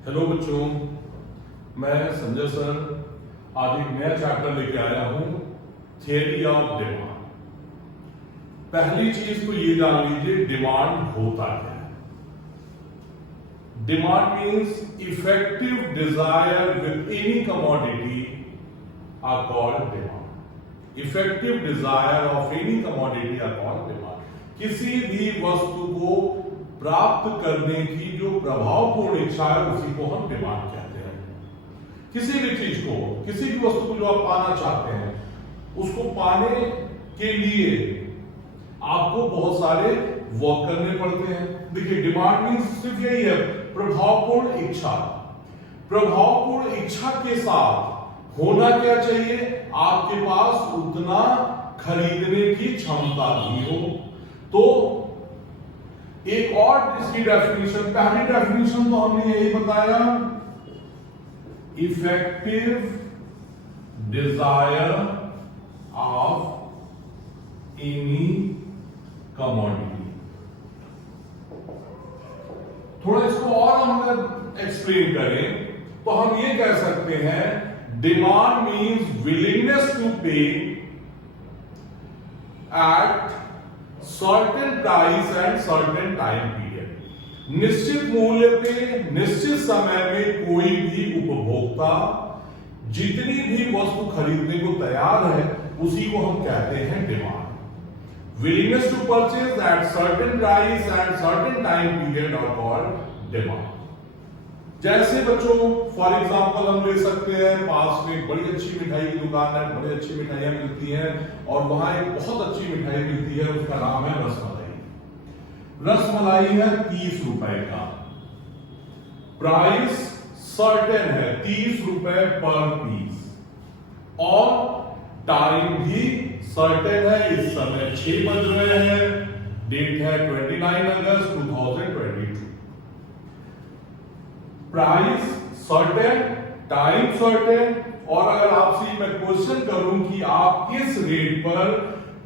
Hello बच्चों, मैं Sanjay sir आज एक नया चैप्टर लेके आया हूं, थियरी ऑफ डिमांड। पहली चीज तो ये जान लीजिए डिमांड होता क्या है। Demand means effective desire with any commodity are called demand. Effective desire of any commodity are called demand. किसी भी वस्तु को प्राप्त करने की जो प्रभावपूर्ण इच्छा है उसी को हम डिमांड कहते हैं। किसी भी चीज को, किसी भी वस्तु को जो आप पाना चाहते हैं, उसको पाने के लिए आपको बहुत सारे वर्क करने पड़ते हैं। देखिए, डिमांड मीन्स सिर्फ यही है, प्रभावपूर्ण इच्छा। प्रभावपूर्ण इच्छा के साथ होना क्या चाहिए, आपके पास उतना खरीदने की क्षमता भी हो। तो एक और इसकी डेफिनेशन, पहली डेफिनेशन तो हमने यही बताया, effective desire of any commodity. थोड़ा इसको और हम अगर एक्सप्लेन करें तो हम ये कह सकते हैं, डिमांड मीन्स विलिंगनेस टू पे eight certain price and certain time period. निश्चित मूल्य पे निश्चित समय में कोई भी उपभोक्ता जितनी भी वस्तु खरीदने को तैयार है उसी को हम कहते हैं demand. Willingness to purchase at certain price and certain time period are called demand. जैसे बच्चों फॉर एग्जांपल हम ले सकते हैं, पास में एक बड़ी अच्छी मिठाई की दुकान है, बड़ी अच्छी मिठाइयां मिलती हैं और वहां एक बहुत अच्छी मिठाई मिलती है, उसका नाम है रसमलाई। रसमलाई है 30 रुपए का, प्राइस सर्टेन है 30 रुपए पर पीस और टाइम भी सर्टेन है। इस समय 6 बज रहे हैं, डेट है 29 अगस्त 2022। Price certain, time certain. और अगर आपसे मैं क्वेश्चन करूं कि आप किस रेट पर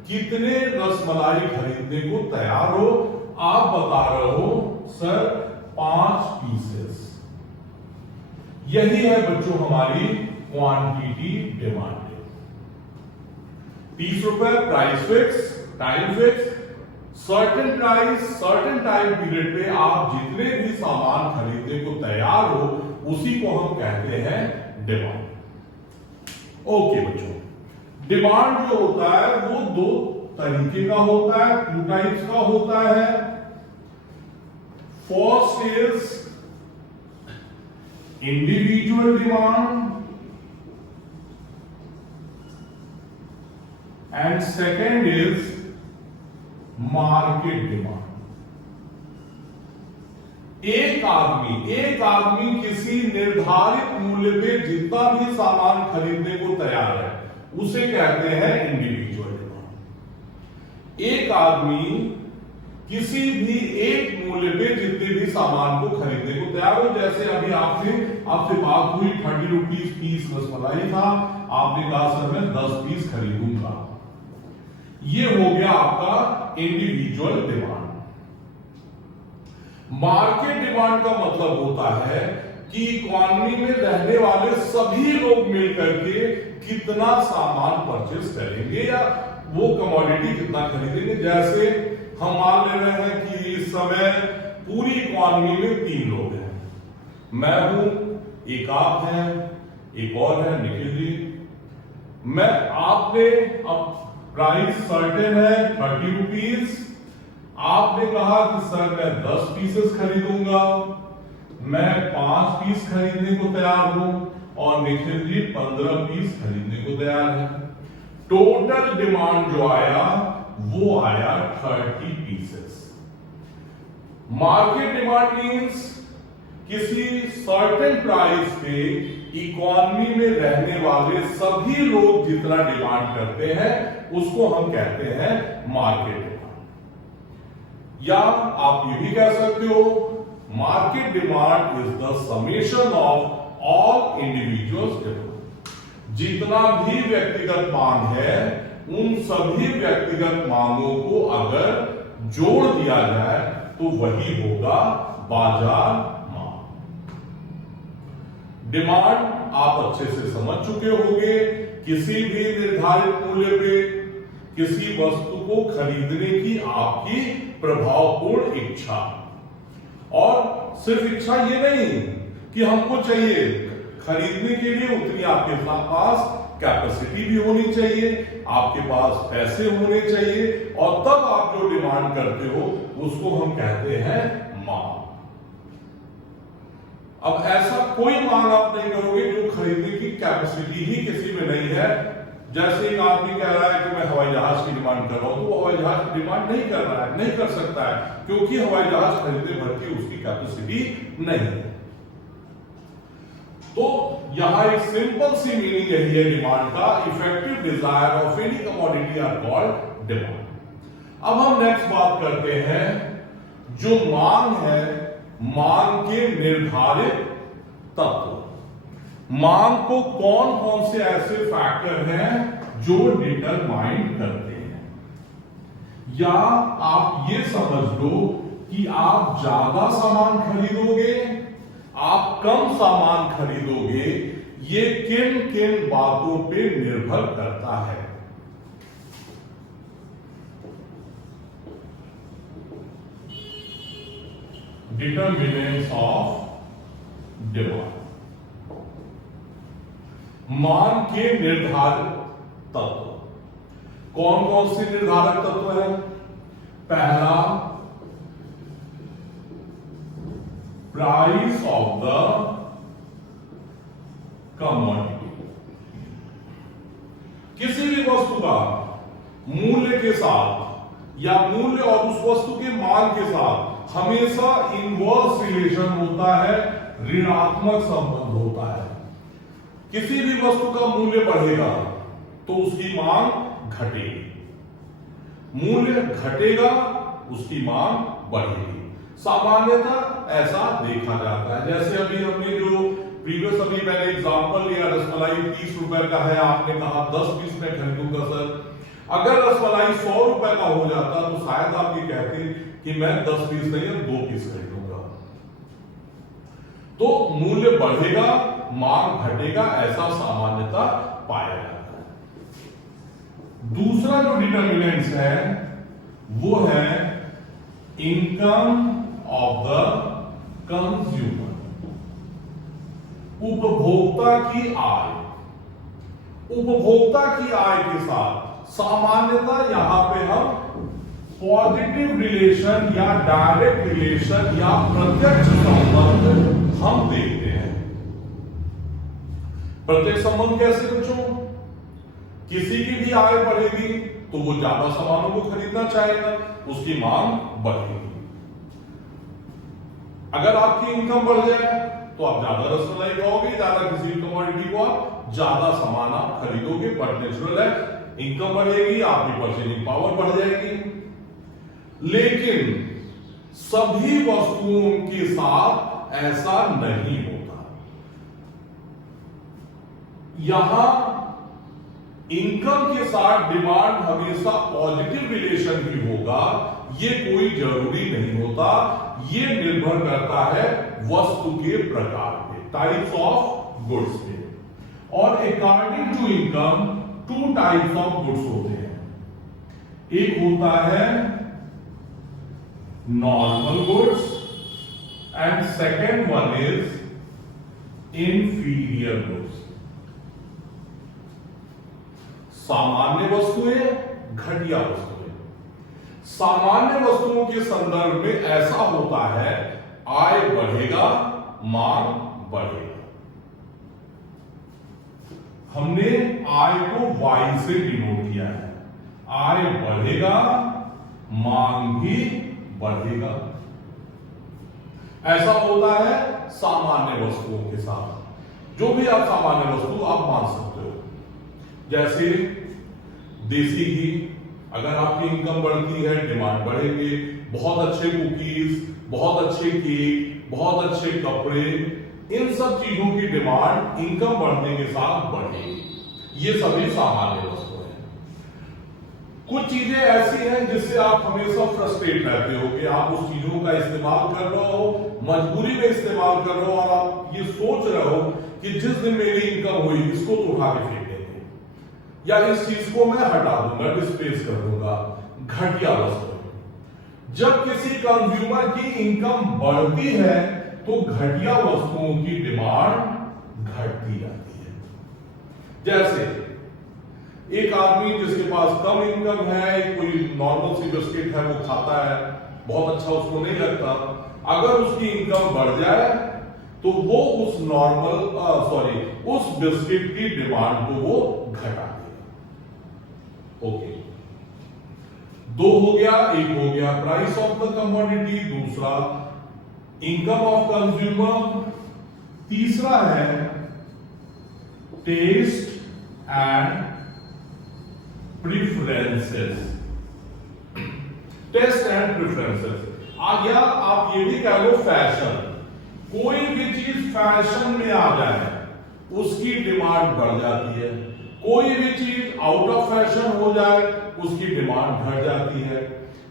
कितने रसमलाई खरीदने को तैयार हो, आप बता रहे हो सर 5 पीसेस। यही है बच्चों हमारी क्वांटिटी डिमांड। 30 रुपए, price fix, time fix, certain price, certain time period पे आप जितने भी सामान खरीदने को तैयार हो उसी को हम कहते हैं डिमांड। ओके बच्चों, डिमांड जो होता है वो 2 तरीके का होता है, 2 टाइप्स का होता है। First is individual demand and second is market demand. एक आदमी किसी निर्धारित मूल्य पे जितना भी सामान खरीदने को तैयार है उसे कहते हैं इंडिविजुअल डिमांड। एक आदमी किसी भी एक मूल्य पे जितने भी सामान को खरीदने को तैयार हो, जैसे अभी आपसे बात हुई 30 रुपीज पीस रसमलाई था, आपने कहा सर मैं 10 पीस खरीदूंगा। ये हो गया आपका इंडिविजुअल डिमांड। मार्केट डिमांड का मतलब होता है कि इकोनॉमी में रहने वाले सभी लोग मिलकर के कितना सामान परचेस करेंगे या वो कमोडिटी कितना खरीदेंगे। जैसे हम मान ले रहे हैं कि इस समय पूरी इकोनॉमी में 3 लोग हैं, मैं हूं, एक आप हैं, एक और है निखिल जी। मैं आपने अब प्राइस सर्टेन है 30 रुपीज, आपने कहा कि सर मैं 10 पीसेस खरीदूंगा, मैं 5 पीस खरीदने को तैयार हूं और निखिल जी 15 पीस खरीदने को तैयार है। टोटल डिमांड जो आया वो आया 30 पीसेस। मार्केट डिमांड मीन्स किसी सर्टेन प्राइस पे इकोनॉमी में रहने वाले सभी लोग जितना डिमांड करते हैं उसको हम कहते हैं मार्केट डिमांड। या आप ये भी कह सकते हो, market demand is the summation of all individuals demand. जितना भी व्यक्तिगत मांग है उन सभी व्यक्तिगत मांगों को अगर जोड़ दिया जाए तो वही होगा बाजार मांग। डिमांड आप अच्छे से समझ चुके होंगे। किसी भी निर्धारित मूल्य पे किसी वस्तु को खरीदने की आपकी प्रभावपूर्ण इच्छा, और सिर्फ इच्छा ये नहीं कि हमको चाहिए, खरीदने के लिए उतनी आपके पास कैपेसिटी भी होनी चाहिए, आपके पास पैसे होने चाहिए, और तब आप जो डिमांड करते हो उसको हम कहते हैं मांग। अब ऐसा कोई मांग आप नहीं करोगे जो खरीदने की कैपेसिटी ही किसी में नहीं है। जैसे एक आदमी कह रहा है कि मैं हवाई जहाज की डिमांड कर रहा हूं, तो वो हवाई जहाज की डिमांड नहीं कर रहा है, नहीं कर सकता है, क्योंकि हवाई जहाज खरीदने भर की उसकी कैपेसिटी नहीं है। तो यहां एक सिंपल सी मीनिंग यही है डिमांड का, effective desire of any commodity are called demand. अब हम नेक्स्ट बात करते हैं, जो मांग है, मांग के निर्धारित तत्व। मांग को कौन कौन से ऐसे फैक्टर हैं जो डिटरमाइन करते हैं, या आप ये समझ लो कि आप ज्यादा सामान खरीदोगे, आप कम सामान खरीदोगे, ये किन किन बातों पे निर्भर करता है। डिटरमिनेंट्स ऑफ डिमांड, मांग के निर्धारक तत्व। कौन कौन से निर्धारक तत्व हैं? पहला, प्राइस ऑफ द कमोडिटी। किसी भी वस्तु का मूल्य के साथ या मूल्य और उस वस्तु के मांग के साथ हमेशा इनवर्स रिलेशन होता है, ऋणात्मक संबंध होता है। किसी भी वस्तु का मूल्य बढ़ेगा तो उसकी मांग घटेगी, मूल्य घटेगा उसकी मांग बढ़ेगी। सामान्यतः ऐसा देखा जाता है। जैसे अभी हमने जो प्रीवियस अभी मैंने एग्जांपल लिया, रसमलाई 30 रुपए का है, आपने कहा 10 पीस में खरीदूंगा सर। अगर रसमलाई 100 रुपए का हो जाता तो शायद आप ये कहते कि मैं 10 पीस नहीं 2 पीस खरीदूंगा। तो मूल्य बढ़ेगा, मांग घटेगा, ऐसा सामान्यतः पाया जाता है। दूसरा जो डिटरमिनेंट्स है वो है इनकम ऑफ द कंज्यूमर, उपभोक्ता की आय। उपभोक्ता की आय के साथ सामान्यतः यहां पे हम पॉजिटिव रिलेशन या डायरेक्ट रिलेशन या प्रत्यक्ष संबंध हम देखते हैं। प्रत्यक्ष संबंध कैसे बच्चों? किसी की भी आय बढ़ेगी तो वो ज्यादा सामानों को खरीदना चाहेगा, उसकी मांग बढ़ेगी। अगर आपकी इनकम बढ़ जाए तो आप ज्यादा रसमलाई खाओगे, ज्यादा किसी भी कमोडिटी को आप ज्यादा सामान आप खरीदोगे, बट नेचुरल है, इनकम बढ़ेगी, आपकी परचेजिंग पावर बढ़ जाएगी। लेकिन सभी वस्तुओं के साथ ऐसा नहीं होता। यहां इनकम के साथ डिमांड हमेशा पॉजिटिव रिलेशन ही होगा, ये कोई जरूरी नहीं होता। ये निर्भर करता है वस्तु के प्रकार पे, टाइप्स ऑफ गुड्स पे। और according to income 2 types of goods होते हैं। एक होता है normal goods and second one is inferior goods. सामान्य वस्तुएं, घटिया वस्तुएं। सामान्य वस्तुओं के संदर्भ में ऐसा होता है, आय बढ़ेगा, मांग बढ़ेगा। हमने आय को Y से डिनोट किया है। आय बढ़ेगा, मांग भी बढ़ेगा। ऐसा होता है सामान्य वस्तुओं के साथ। जो भी आप सामान्य वस्तु आप मान सकते हो, जैसे देसी घी, अगर आपकी इनकम बढ़ती है, डिमांड बढ़ेगी। बहुत अच्छे कुकीज, बहुत अच्छे केक, बहुत अच्छे कपड़े, इन सब चीजों की डिमांड इनकम बढ़ने के साथ बढ़ेगी। ये सभी सामान्य वस्तु हैं। कुछ चीजें ऐसी हैं जिससे आप हमेशा फ्रस्ट्रेट रहते हो कि आप उस चीजों का इस्तेमाल कर रहे हो, मजबूरी में इस्तेमाल कर रहे हो, और आप ये सोच रहे हो कि जिस दिन मेरी इनकम हुई इसको तो उठा के फेंक देंगे, या इस चीज को मैं हटा दूंगा, डिस्प्लेस कर दूंगा। घटिया वस्तु। जब किसी कंज्यूमर की इनकम बढ़ती है तो घटिया वस्तुओं की डिमांड घटती जाती है। जैसे एक आदमी जिसके पास कम इनकम है, कोई नॉर्मल सी बिस्किट है वो खाता है, बहुत अच्छा उसको नहीं लगता, अगर उसकी इनकम बढ़ जाए तो वो उस उस बिस्किट की डिमांड को वो घटा देगा। ओके, दो हो गया, एक हो गया प्राइस ऑफ द कमोडिटी, दूसरा इनकम ऑफ कंज्यूमर, तीसरा है test and preferences. Test and preferences आ गया। आप ये भी कह लो फैशन। कोई भी चीज फैशन में आ जाए उसकी डिमांड बढ़ जाती है, कोई भी चीज आउट ऑफ फैशन हो जाए उसकी डिमांड घट जाती है।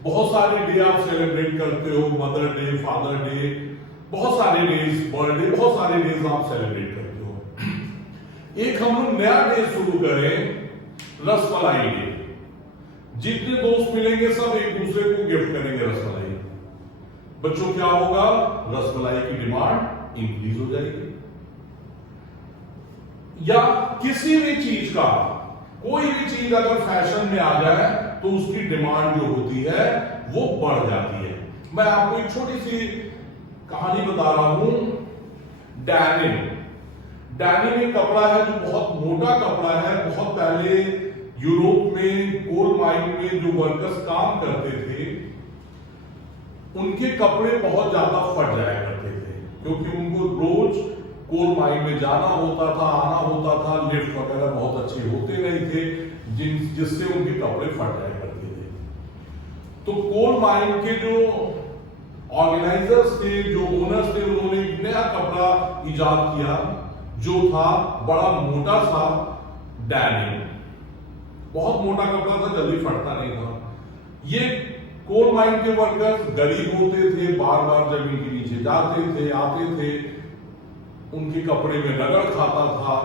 बहुत सारे डे आप सेलिब्रेट करते हो, मदर डे, फादर डे, बहुत सारे डेज, बर्थडे, बहुत सारे डेज आप सेलिब्रेट करते हो। एक हम लोग नया डे शुरू करें, रसमलाई डे। जितने दोस्त मिलेंगे सब एक दूसरे को गिफ्ट करेंगे रसमलाई। बच्चों क्या होगा, रसमलाई की डिमांड इंक्रीज हो जाएगी। या किसी भी चीज का, कोई भी चीज अगर फैशन में आ जाए तो उसकी डिमांड जो होती है वो बढ़ जाती है। मैं आपको एक छोटी सी कहानी बता रहा हूं। डेनिम, डेनिम एक कपड़ा है जो बहुत मोटा कपड़ा है। बहुत पहले यूरोप में कोल माइन में जो वर्कर्स काम करते थे उनके कपड़े बहुत ज्यादा फट जाया करते थे, क्योंकि उनको रोज कोल माइन में जाना होता था, आना होता था, लिफ्ट वगैरह बहुत अच्छे होते नहीं थे, जिससे उनके कपड़े फट जाया करते थे। तो कोल माइन के जो ऑर्गेनाइजर्स थे, जो ओनर्स थे, उन्होंने एक नया कपड़ा इजाद किया जो था बड़ा मोटा सा डेनिम। बहुत मोटा कपड़ा था, जल्दी फटता नहीं था। ये कोल माइन के वर्कर्स गरीब होते थे, बार बार जमीन के नीचे जाते थे, आते थे, उनके कपड़े में रगड़ खाता था,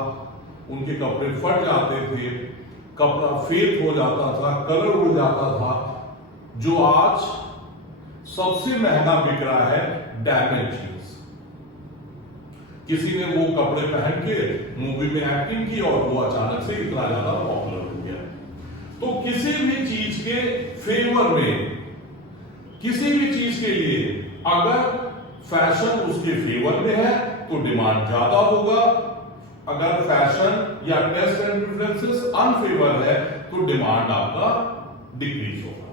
उनके कपड़े फट जाते थे, कपड़ा फेक हो जाता था, कलर उड़ जाता था। जो आज सबसे महंगा बिक रहा है डैमेज जींस। किसी ने वो कपड़े पहन के मूवी में एक्टिंग की और वो अचानक से इतना ज्यादा पॉपुलर हो गया। तो किसी भी चीज के फेवर में, किसी भी चीज के लिए अगर फैशन उसके फेवर में है तो डिमांड ज्यादा होगा, अगर फैशन या टेस्ट एंड प्रेफरेंसेस अनफेवर है तो डिमांड आपका डिक्रीज होगा।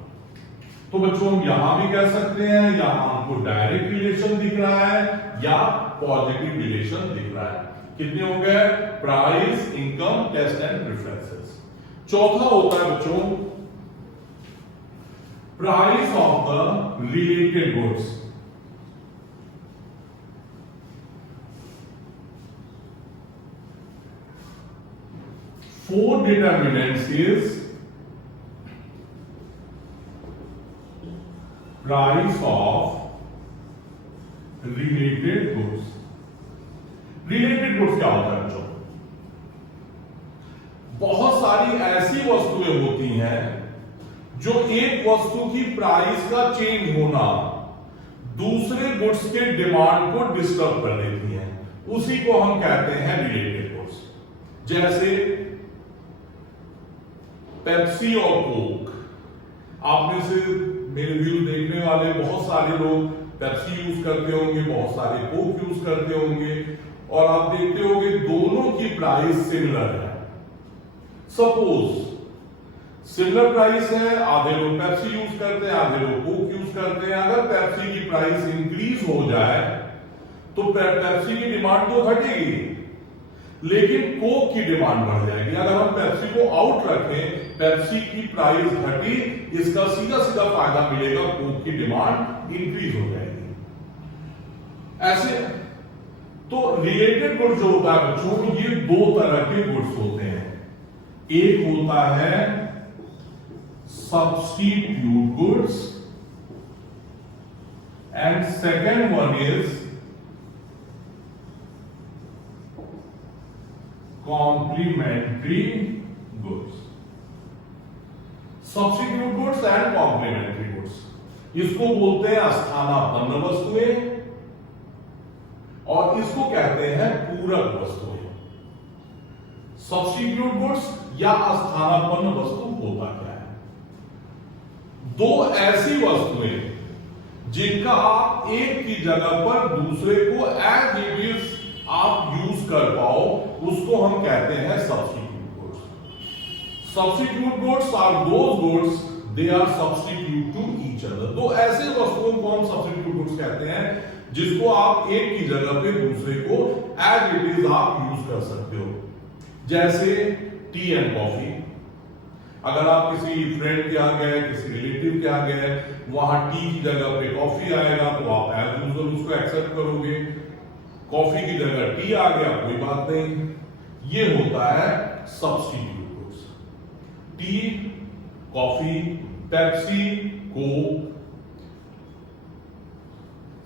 तो बच्चों हम यहां भी कह सकते हैं, यहां हमको डायरेक्ट रिलेशन दिख रहा है या पॉजिटिव रिलेशन दिख रहा है। कितने हो गए, price, income, taste and preferences. चौथा होता है बच्चों price of the related goods. Four determinants is price of related goods. Related goods क्या होता है बच्चों? बहुत सारी ऐसी वस्तुएं होती हैं जो एक वस्तु की प्राइस का चेंज होना दूसरे गुड्स के डिमांड को डिस्टर्ब कर देती हैं, उसी को हम कहते हैं रिलेटेड गुड्स। जैसे पेप्सी और कोक। आप में से मेरे व्यू देखने वाले बहुत सारे लोग पेप्सी यूज करते होंगे, बहुत सारे कोक यूज करते होंगे, और आप देखते होंगे दोनों की प्राइस सिमिलर है। सपोज सिमिलर प्राइस है, आधे लोग पेप्सी यूज करते हैं, आधे लोग कोक यूज करते हैं। अगर पेप्सी की प्राइस इंक्रीज हो जाए तो पेप्सी की डिमांड तो घटेगी, लेकिन कोक की डिमांड बढ़ जाएगी। अगर हम पेप्सी को आउट रखें, पेप्सी की प्राइस घटी, इसका सीधा सीधा फायदा मिलेगा, कोक की डिमांड इंक्रीज हो जाएगी। ऐसे तो रिलेटेड गुड्स जो होता है बच्चों, ये दो तरह के गुड्स होते हैं। एक होता है substitute goods and second one is complementary goods. Substitute goods and complementary goods, इसको बोलते हैं स्थानापन्न वस्तुएं और इसको कहते हैं पूरक वस्तुएं। सब्स्टिट्यूट गुड्स या स्थानापन्न वस्तु होता क्या है? दो ऐसी वस्तुएं जिनका आप एक की जगह पर दूसरे को एज इट इज आप यूज कर पाओ, उसको हम कहते हैं substitute goods. Substitute goods are those goods they are substitute to each other. दो ऐसे वस्तुओं को हम सब्स्टिट्यूट गुड्स कहते हैं जिसको आप एक की जगह पे दूसरे को एज इट इज आप यूज कर सकते हो। जैसे टी एंड कॉफी, अगर आप किसी फ्रेंड के यहाँ गए, किसी रिलेटिव के यहाँ गए, वहां टी की जगह पे कॉफी आएगा तो आप एज यूजुअल उसको एक्सेप्ट करोगे। कॉफी की जगह टी आ गया, कोई बात नहीं। ये होता है substitute goods. T, coffee, Pepsi, Coke.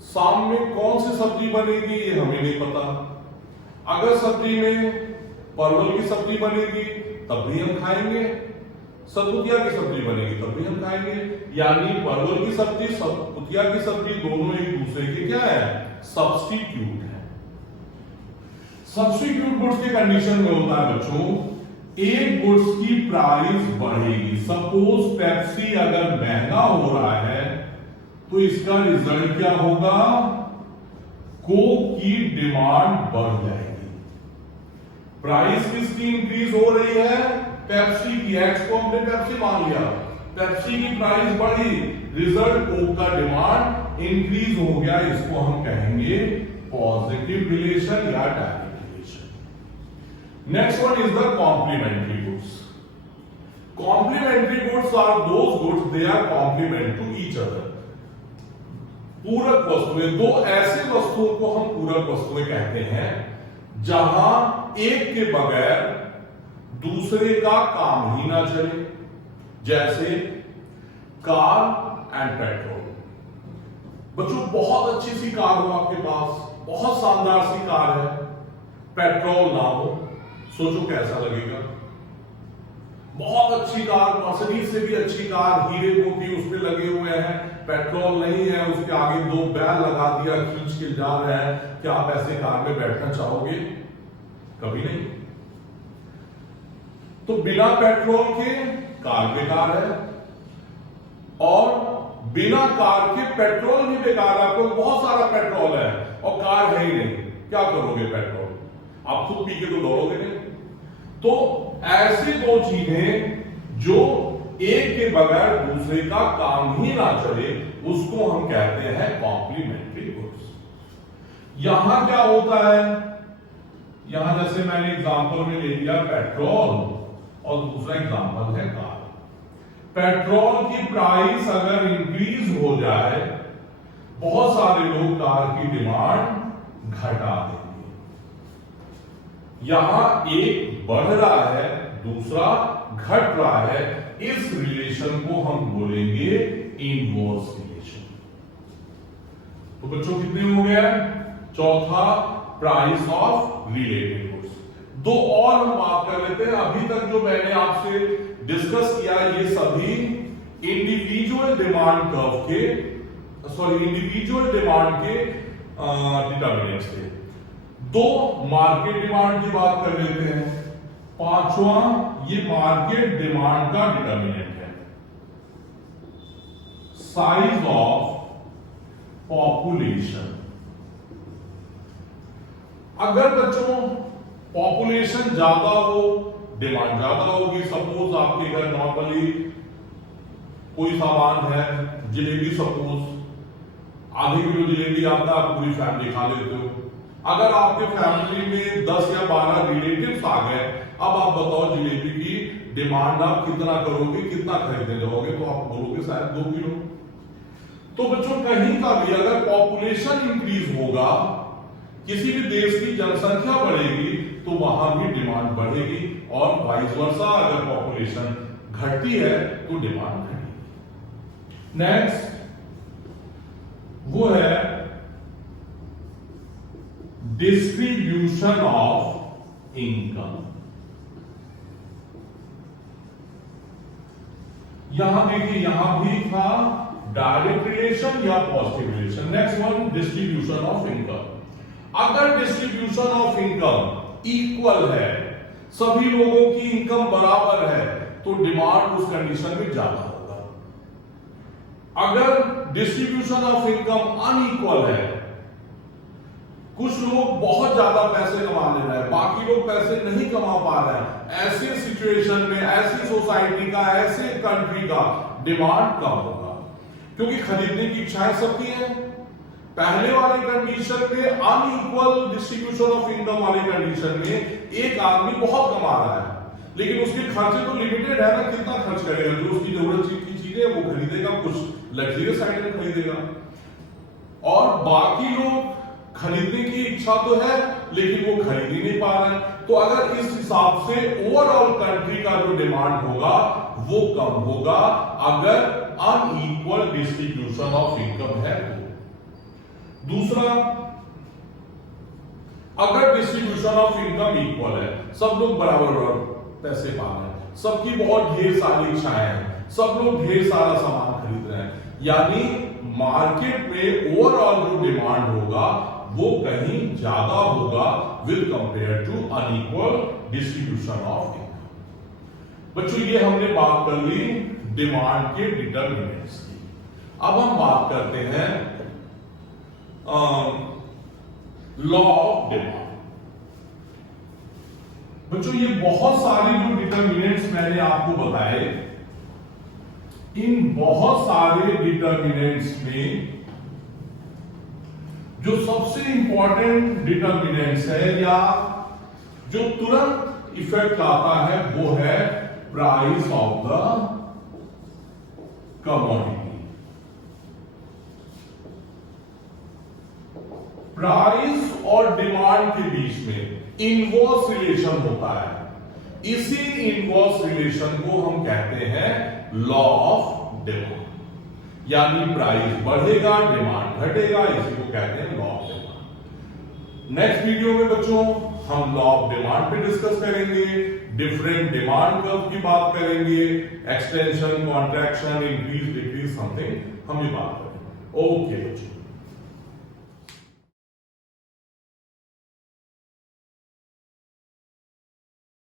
शाम में कौन सी सब्जी बनेगी ये हमें नहीं पता। अगर सब्जी में परवल की सब्जी बनेगी तब भी हम खाएंगे, सतपुतिया की सब्जी बनेगी तब भी हम खाएंगे। यानी परवल की सब्जी, सतपुतिया की सब्जी दोनों एक दूसरे के क्या है? सब्स्टिट्यूट है। सब्स्टिट्यूट गुड्स के कंडीशन में होता है बच्चों, एक गुड्स की प्राइस बढ़ेगी। सपोज पेप्सी अगर महंगा हो रहा है तो इसका रिजल्ट क्या होगा? कोक की डिमांड बढ़ जाएगी। प्राइस किसकी इंक्रीज हो रही है? पेप्सी की। एक्स को हमने पेप्सी मान लिया, पेप्सी की प्राइस बढ़ी, रिजल्ट कोक का डिमांड इंक्रीज हो गया। इसको हम कहेंगे पॉजिटिव रिलेशन या direct relation. Next one is the complementary goods. Complementary goods are those goods they are complement to each other. पूरक वस्तुएं, दो ऐसे वस्तुओं को हम पूरक वस्तुएं कहते हैं जहां एक के बगैर दूसरे का काम ही ना चले। जैसे कार एंड पेट्रोल। बच्चों बहुत अच्छी सी कार हो आपके पास, बहुत शानदार सी कार है, पेट्रोल ना हो, सोचो कैसा लगेगा? बहुत अच्छी कार, मर्सिडीज से भी अच्छी कार, हीरे मोती उस पे लगे हुए हैं, पेट्रोल नहीं है, उसके आगे दो बैल लगा दिया, खींच के जा रहे हैं। क्या आप ऐसे कार में बैठना चाहोगे? कभी नहीं। तो बिना पेट्रोल के कार बेकार है और बिना कार के पेट्रोल भी बेकार है। आपको बहुत सारा पेट्रोल है और कार है ही नहीं, क्या करोगे? पेट्रोल आप खुद पी के तो दौड़ोगे नहीं। तो ऐसी दो चीजें जो एक के बगैर दूसरे का काम ही ना चले, उसको हम कहते हैं कॉम्प्लीमेंट्री गुड्स। यहां क्या होता है? यहां जैसे मैंने एग्जांपल में ले लिया पेट्रोल और दूसरा एग्जांपल है कार। पेट्रोल की प्राइस अगर इंक्रीज हो जाए, बहुत सारे लोग कार की डिमांड घटा देंगे। यहां एक बढ़ रहा है, दूसरा घट रहा है। इस रिलेशन को हम बोलेंगे इनवर्स रिलेशन। तो बच्चों कितने हो गए? चौथा, प्राइस ऑफ रिलेटेड गुड्स। दो और हम बात कर लेते हैं। अभी तक जो मैंने आपसे डिस्कस किया ये सभी इंडिविजुअल डिमांड कर्व के, इंडिविजुअल डिमांड के डिटरमिनेंट्स थे। दो मार्केट डिमांड की बात कर लेते हैं। पांचवा, ये मार्केट डिमांड का डिटरमिनेंट है, साइज ऑफ पॉपुलेशन। अगर बच्चों पॉपुलेशन ज्यादा हो, डिमांड ज्यादा होगी। सपोज आपके घर नॉर्मली कोई सामान है, जलेबी, सपोज आधे किलो जलेबी आता है, पूरी फैमिली खा लेते हो। अगर आपके फैमिली में 10 या 12 रिलेटिव्स आ गए, अब आप बताओ जलेबी की डिमांड आप कितना करोगे, कितना खरीदने जाओगे? तो आप बोलोगे शायद 2 किलो। तो बच्चों कहीं का भी अगर पॉपुलेशन इंक्रीज होगा, किसी भी देश की जनसंख्या बढ़ेगी, तो वहां भी डिमांड बढ़ेगी और वाइस वर्सा। अगर पॉपुलेशन घटती है तो डिमांड घटेगी। नेक्स्ट वो है डिस्ट्रीब्यूशन ऑफ इनकम। यहां देखिए, यहां भी था डायरेक्ट रिलेशन या positive relation. Next one, distribution of income. अगर डिस्ट्रीब्यूशन ऑफ इनकम इक्वल है, सभी लोगों की इनकम बराबर है, तो डिमांड उस कंडीशन में ज्यादा होगा। अगर डिस्ट्रीब्यूशन ऑफ इनकम अनइक्वल है, कुछ लोग बहुत ज्यादा पैसे कमा ले रहे हैं, बाकी लोग पैसे नहीं कमा पा रहे हैं, ऐसे सिचुएशन में, ऐसी सोसाइटी का, ऐसे कंट्री का डिमांड कम होगा, क्योंकि खरीदने की इच्छाएं सबकी है। पहले वाले कंडीशन में, अनइक्वल डिस्ट्रीब्यूशन ऑफ इनकम वाले कंडीशन में, एक आदमी बहुत कमा रहा है, लेकिन उसके खर्चे तो लिमिटेड है ना, कितना खर्च करेगा? जो उसकी जरूरत की चीजें वो खरीदेगा, कुछ लग्जरियस आइटम खरीदेगा, और बाकी लोग खरीदने की इच्छा तो है लेकिन वो खरीद ही नहीं पा रहे हैं। तो अगर इस हिसाब से ओवरऑल कंट्री का जो डिमांड होगा वो कम होगा, अगर अनइक्वल डिस्ट्रीब्यूशन ऑफ इनकम है तो। दूसरा, अगर डिस्ट्रीब्यूशन ऑफ इनकम इक्वल है, सब लोग बराबर पैसे पा रहे हैं, सबकी बहुत ढेर सारी इच्छाएं हैं, सब लोग ढेर सारा सामान खरीद रहे हैं, यानी मार्केट में ओवरऑल जो डिमांड होगा वो कहीं ज्यादा होगा with compare to unequal distribution of income. बच्चों, ये हमने बात कर ली डिमांड के डिटरमिनेंट्स की। अब हम बात करते हैं लॉ ऑफ डिमांड। बच्चों, ये बहुत सारे जो डिटरमिनेंट्स मैंने आपको बताए, इन बहुत सारे डिटरमिनेंट्स में जो सबसे इंपॉर्टेंट डिटरमिनेंट्स है या जो तुरंत इफेक्ट आता है वो है price of the commodity. Price और डिमांड के बीच में इनवर्स रिलेशन होता है। इसी इनवर्स रिलेशन को हम कहते हैं लॉ ऑफ डिमांड, यानी प्राइस बढ़ेगा, डिमांड घटेगा, इसी को कहते हैं law of demand. Next video में बच्चों हम लॉ ऑफ डिमांड पे डिस्कस करेंगे, डिफरेंट डिमांड कर्व की बात करेंगे, extension, contraction, increase, decrease, something हम ये बात करेंगे। ओके बच्चों।